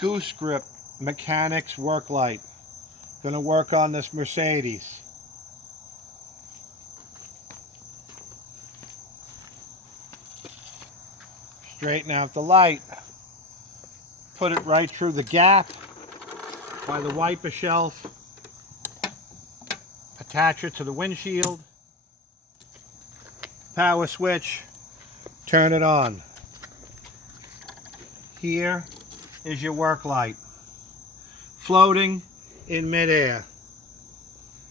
Goose-Grip Mechanics Worklight. Gonna work on this Mercedes. Straighten out the light. Put it right through the gap by the wiper shelf. Attach it to the windshield. Power switch. Turn it on. Here is your work light. Floating in midair.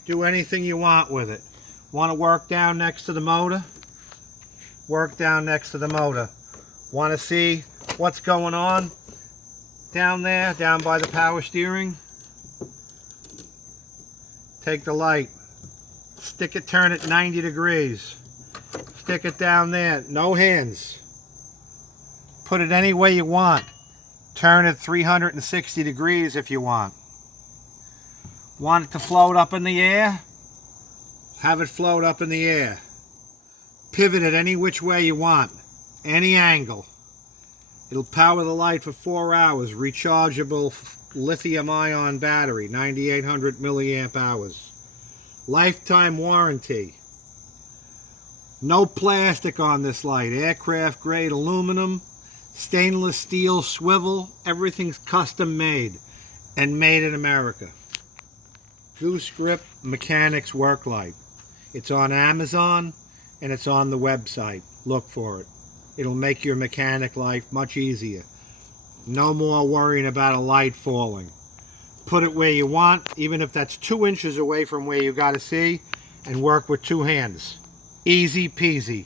Do anything you want with it. Want to work down next to the motor? Work down next to the motor. Want to see what's going on down there, down by the power steering? Take the light. Stick it, turn it 90 degrees. Stick it down there. No hands. Put it any way you want. Turn it 360 degrees if you want. Want it to float up in the air? Have it float up in the air. Pivot it any which way you want. Any angle. It'll power the light for 4 hours. Rechargeable lithium-ion battery, 9,800 milliamp hours. Lifetime warranty. No plastic on this light. Aircraft grade aluminum, stainless steel, swivel. Everything's custom made and made in America. Goose-Grip Mechanics Worklight. It's on Amazon and it's on the website. Look for it. It'll make your mechanic life much easier. No more worrying about a light falling. Put it where you want, even if that's 2 inches away from where you got to see, and work with 2 hands. Easy peasy.